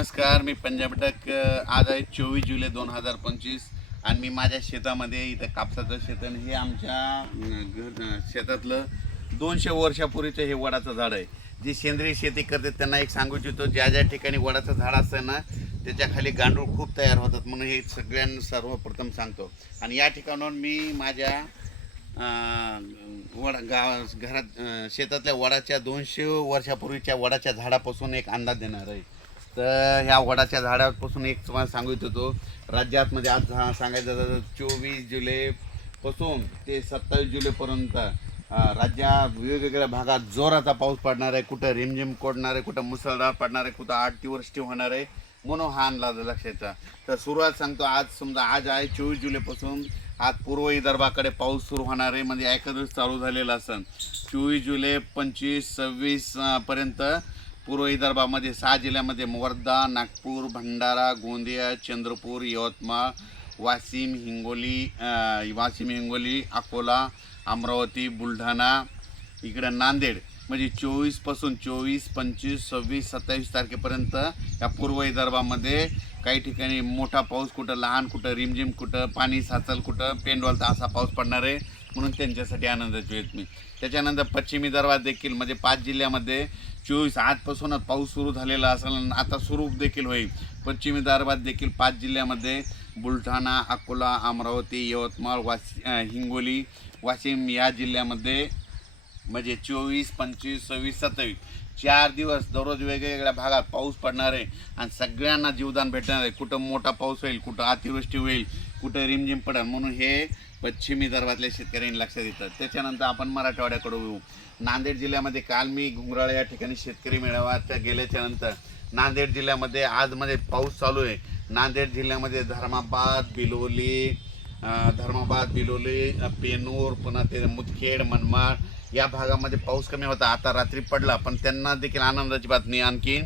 नमस्कार मी पंजाब डक आज आहे चोवीस जुलै दोन हजार पंचवीस आणि मी माझ्या शेतामध्ये इथं कापसाचं शेत हे आमच्या घर शेतातलं दोनशे वर्षापूर्वीचं हे वडाचं झाड आहे. जे सेंद्रिय शेती करते त्यांना एक सांगू इच्छितो ज्या ज्या ठिकाणी वडाचं झाड असतं ना त्याच्याखाली गांडूळ खूप तयार होतात म्हणून हे सगळ्यांना सर्वप्रथम सांगतो. आणि या ठिकाणाहून मी माझ्या वडा वड गाव घरात शेतातल्या वडाच्या दोनशे वर्षापूर्वीच्या वडाच्या झाडापासून एक अंदाज देणार आहे. तर ह्या वडाच्या झाडापासून एक तुम्हाला सांगू इच्छितो राज्यात म्हणजे आज सांगायचं तर चोवीस जुलैपासून ते सत्तावीस जुलैपर्यंत राज्यात वेगवेगळ्या भागात जोराचा पाऊस पडणार आहे. कुठं रिमझिम कोडणार आहे कुठं मुसळधार पडणार आहे कुठं आठ होणार आहे म्हणून हा अंदाज लक्षाचा तर सुरुवात सांगतो आज समजा आज आहे चोवीस जुलैपासून आज पूर्व विदर्भाकडे पाऊस सुरू होणार आहे. म्हणजे एका दिवस चालू झालेला असन. चोवीस जुलै पंचवीस सव्वीस पर्यंत पूर्व विदर्भामध्ये सहा जिल्ह्यामध्ये वर्धा नागपूर भंडारा गोंदिया चंद्रपूर यवतमाळ वाशिम हिंगोली वाशिम हिंगोली अकोला अमरावती बुलढाणा इकडं नांदेड. म्हणजे चोवीसपासून चोवीस पंचवीस सव्वीस सत्तावीस तारखेपर्यंत या पूर्व विदर्भामध्ये काही ठिकाणी मोठा पाऊस कुठं लहान कुठं रिमझिम कुठं पाणी साचल कुठं पेंडवालचा असा पाऊस पडणार आहे म्हणून त्यांच्यासाठी आनंदाची वेळ मी त्याच्यानंतर पश्चिम विदर्भात देखील म्हणजे पाच जिल्ह्यामध्ये चोवीस आजपासूनच पाऊस सुरू झालेला असेल आता सुरू देखील होईल. पश्चिम विदर्भात देखील पाच जिल्ह्यामध्ये बुलढाणा अकोला अमरावती यवतमाळ वाशी हिंगोली वाशिम या जिल्ह्यामध्ये म्हणजे चोवीस पंचवीस सव्वीस सत्तावीस. चार दिवस दररोज वेगवेगळ्या भागात पाऊस पडणार आहे आणि सगळ्यांना जीवदान भेटणार आहे. कुठं मोठा पाऊस होईल कुठं अतिवृष्टी होईल कुठं रिमझिम पडेल. म्हणून हे पश्चिमी विदर्भातल्या शेतकऱ्यांनी लक्षात येतं. त्याच्यानंतर आपण मराठवाड्याकडे येऊ नांदेड जिल्ह्यामध्ये काल मी घुंगराळ या ठिकाणी शेतकरी मेळाव्याच्या गेल्याच्यानंतर नांदेड जिल्ह्यामध्ये आजमध्ये पाऊस चालू आहे. नांदेड जिल्ह्यामध्ये धर्माबाद बिलोली धर्माबाद बिलोली पेनूर पुन्हा ते मुदखेड मनमाड या भागामध्ये पाऊस कमी होता आता रात्री पडला पण त्यांना देखील आनंदाची बातमी आणखी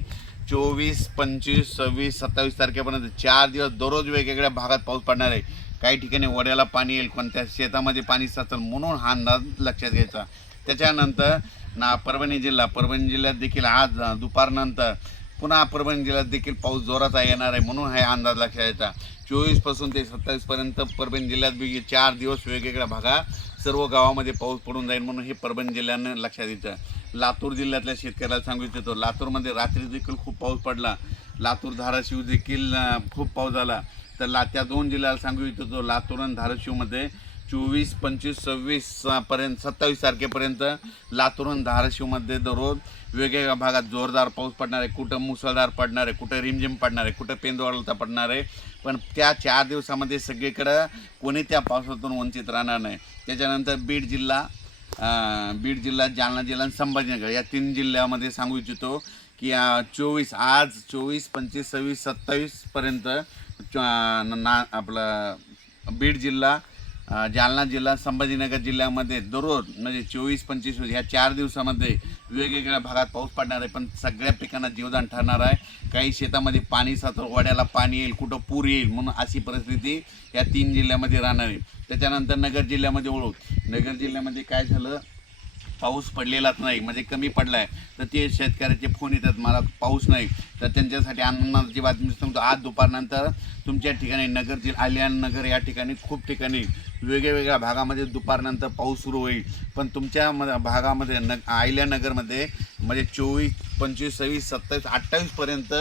चोवीस पंचवीस सव्वीस सत्तावीस तारखेपर्यंत चार दिवस दररोज वेगवेगळ्या भागात पाऊस पडणार आहे. काही ठिकाणी वड्याला पाणी येईल कोणत्या शेतामध्ये पाणी साचल म्हणून हा अंदाज लक्षात घ्यायचा. त्याच्यानंतर ना परभणी जिल्हा परभणी जिल्ह्यात देखील आज दुपारनंतर पुन्हा परभणी जिल्ह्यात देखील पाऊस जोराचा येणार आहे म्हणून हा अंदाज लक्षात घ्यायचा. चोवीसपासून ते सत्तावीसपर्यंत परभणी जिल्ह्यात बी चार दिवस वेगवेगळ्या भागात सर्व गावामध्ये पाऊस पडून जाईल म्हणून हे परभणी जिल्ह्यानं लक्षात येतं. लातूर जिल्ह्यातल्या शेतकऱ्याला सांगू इच्छितो लातूरमध्ये रात्री देखील खूप पाऊस पडला. लातूर धाराशिव देखील खूप पाऊस झाला. तर ला त्या दोन जिल्ह्याला सांगू इच्छितो लातूर आणि धाराशिवमध्ये चोवीस पंचवीस सव्वीस पर्यंत सत्तावीस तारखेपर्यंत लातूर आणि धाराशिवमध्ये दररोज वेगवेगळ्या भागात जोरदार पाऊस पडणार आहे कुठं मुसळधार पडणार आहे कुठं रिमझिम पडणार आहे कुठं पेंदोळता पडणार. आहे पण त्या चार दिवसामध्ये सगळीकडं कोणी त्या पावसातून वंचित राहणार नाही. त्याच्यानंतर बीड जिल्हा बीड जिल्हा जालना जिल्हा आणि संभाजीनगर या तीन जिल्ह्यामध्ये सांगू इच्छितो की चोवीस आज चोवीस पंचवीस सव्वीस सत्तावीसपर्यंत ना आपलं बीड जिल्हा जालना जिल्हा संभाजीनगर जिल्ह्यामध्ये दररोज म्हणजे चोवीस पंचवीस ह्या चार दिवसामध्ये वेगवेगळ्या भागात पाऊस पडणार आहे. पण सगळ्या पिकांना जीवदान ठरणार आहे. काही शेतामध्ये पाणी साचल वाड्याला पाणी येईल कुठं पूर येईल म्हणून अशी परिस्थिती या तीन जिल्ह्यामध्ये राहणार आहे. त्याच्यानंतर नगर जिल्ह्यामध्ये ओळख. नगर जिल्ह्यामध्ये काय झालं? पाऊस पडलेलाच नाही म्हणजे कमी पडला आहे तर ते शेतकऱ्याचे फोन येतात मला पाऊस नाही. तर त्यांच्यासाठी आनंदाची बातमी सांगतो आज दुपारनंतर तुमच्या ठिकाणी नगर जिल्हा आल्यानगर या ठिकाणी खूप ठिकाणी वेगळ्यावेगळ्या भागामध्ये दुपारनंतर पाऊस सुरू होईल. पण तुमच्या म- भागामध्ये न आयल्यानगरमध्ये म्हणजे चोवीस पंचवीस सव्वीस सत्तावीस अठ्ठावीसपर्यंत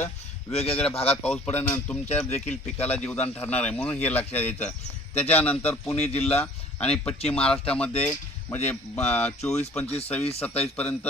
वेगवेगळ्या भागात पाऊस पडेल तुमच्या देखील पिकाला जीवदान ठरणार आहे म्हणून हे लक्षात यायचं त्याच्यानंतर पुणे जिल्हा आणि पश्चिम महाराष्ट्रामध्ये म्हणजे चोवीस पंचवीस सव्वीस सत्तावीसपर्यंत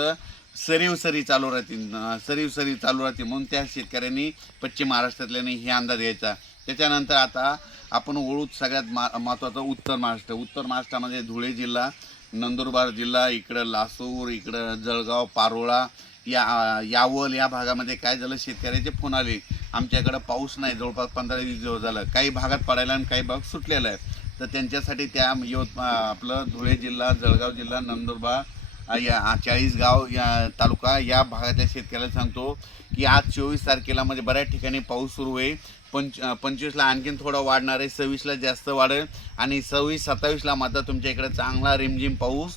सरीव सरी चालू राहतील. सरीव सरी चालू राहतील म्हणून त्या शेतकऱ्यांनी पश्चिम महाराष्ट्रातल्याने हे अंदाज घ्यायचा त्याच्यानंतर आता आपण ओळू सगळ्यात मा महत्त्वाचं उत्तर महाराष्ट्र. उत्तर महाराष्ट्रामध्ये धुळे जिल्हा नंदुरबार जिल्हा इकडं लासूर इकडं जळगाव पारोळा या यावल या भागामध्ये काय झालं? शेतकऱ्याचे फोन आले. आमच्याकडं पाऊस नाही. जवळपास पंधरा वीस दिवस झालं. काही भागात पडायला आणि काही भाग सुटलेला आहे. तर त्यांच्यासाठी त्या यवत आपलं धुळे जिल्हा जळगाव जिल्हा नंदुरबार या चाळीसगाव या तालुका या भागातल्या शेतकऱ्याला सांगतो की आज चोवीस तारखेला म्हणजे बऱ्याच ठिकाणी पाऊस सुरू होईल पंच पंचवीसला आणखीन थोडा वाढणार आहे. सव्वीसला जास्त वाढेल आणि सव्वीस सत्तावीसला मात्र तुमच्या इकडे चांगला रिमझिम पाऊस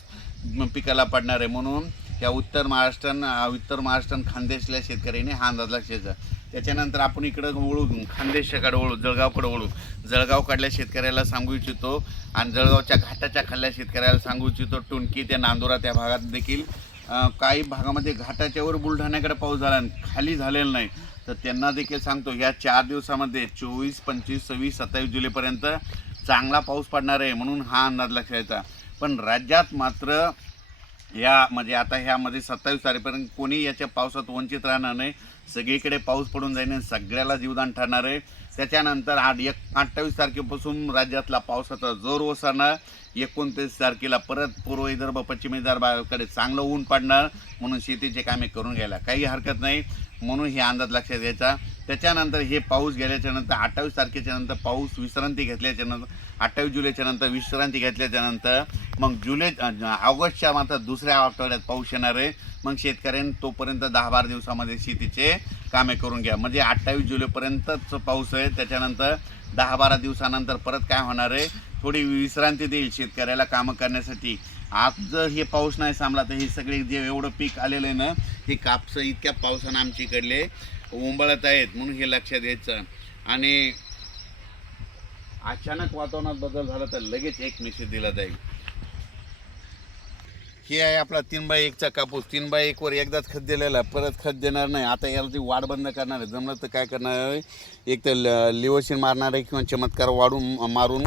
पिकाला पडणार आहे. म्हणून या उत्तर महाराष्ट्र उत्तर महाराष्ट्र खानदेशल्या शेतकऱ्यांनी हा अंदाज लक्षात त्याच्यानंतर आपण इकडं वळू खानदेशाकडे वळू जळगावकडे वळू जळगावकडल्या शेतकऱ्याला सांगू इच्छितो आणि जळगावच्या घाटाच्या खाल्ल्या शेतकऱ्याला सांगू इच्छितो. टुणकी त्या नांदुरा त्या भागात देखील काही भागामध्ये घाटाच्यावर बुलढाण्याकडे पाऊस झाला आणि खाली झालेला नाही. तर त्यांना देखील सांगतो या चार दिवसामध्ये चोवीस पंचवीस सव्वीस सत्तावीस जुलैपर्यंत चांगला पाऊस पडणार आहे म्हणून हा अंदाज लक्षायचा पण राज्यात मात्र या म्हणजे आता ह्यामध्ये सत्तावीस तारखेपर्यंत कोणी याच्या पावसात वंचित राहणार नाही. सगळीकडे पाऊस पडून जाईल सगळ्याला जीवदान ठरणार आहे. त्याच्यानंतर आठ एक अठ्ठावीस तारखेपासून राज्यातला पावसाचा जोर ओसरणार. एकोणतीस तारखेला परत पूर्व विदर्भ पश्चिम विदर्भाकडे चांगलं ऊन पडणार. म्हणून शेतीचे कामे करून घ्यायला काही हरकत नाही. म्हणून हे अंदाज लक्षात घ्यायचा. त्याच्यानंतर हे पाऊस गेल्याच्यानंतर अठ्ठावीस तारखेच्या नंतर पाऊस विश्रांती घेतल्याच्या नंतर अठ्ठावीस जुलैच्या नंतर विश्रांती घेतल्याच्या नंतर मग जुलै ऑगस्टच्या मात्र दुसऱ्या आठवड्यात पाऊस येणार आहे. मग शेतकऱ्यांनी तोपर्यंत दहा बारा दिवसामध्ये शेतीचे कामे करून घ्या. म्हणजे अठ्ठावीस जुलैपर्यंतच पाऊस आहे. त्याच्यानंतर दहा बारा दिवसानंतर परत काय होणार आहे? थोडी विश्रांती देईल शेतकऱ्याला कामं करण्यासाठी. आज जर हे पाऊस नाही सांभला तर हे सगळे जे एवढं पीक आलेलं आहे ना हे कापसं इतक्या पावसानं आमच्या इकडले उंबळत आहेत म्हणून हे लक्षात घ्यायचं. आणि अचानक वातावरणात बदल झाला तर लगेच एक मेसेज दिला जाईल. हे आहे आपला तीन बाय एकचा कापूस. तीन बाय एकवर एकदाच खत दिलेला परत खत देणार नाही. आता याला ती वाढ बंद करणार आहे. जमलं तर काय करणार आहे? एक तर ल- लिवोशीन मारणार आहे किंवा चमत्कार वाढून मारून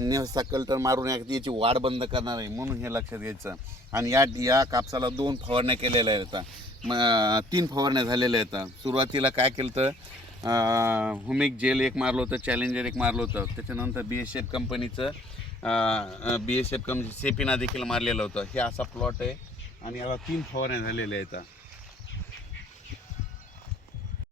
नेसा कल्टर मारून याची वाढ बंद करणार आहे. म्हणून हे लक्षात घ्यायचं. आणि या या कापसाला दोन फवारण्या केलेल्या आहेत मग तीन फवारण्या झालेल्या आहेत सुरुवातीला काय केलं तर हुमिक जेल एक मारलं होतं चॅलेंजर एक मारलं होतं. त्याच्यानंतर बी एस एफ कंपनीचं बी एस एफ कम सेपिना देखील मारलेलं होतं. हे असा प्लॉट आहे. आणि याला तीन फवारण्या झालेल्या आहेत.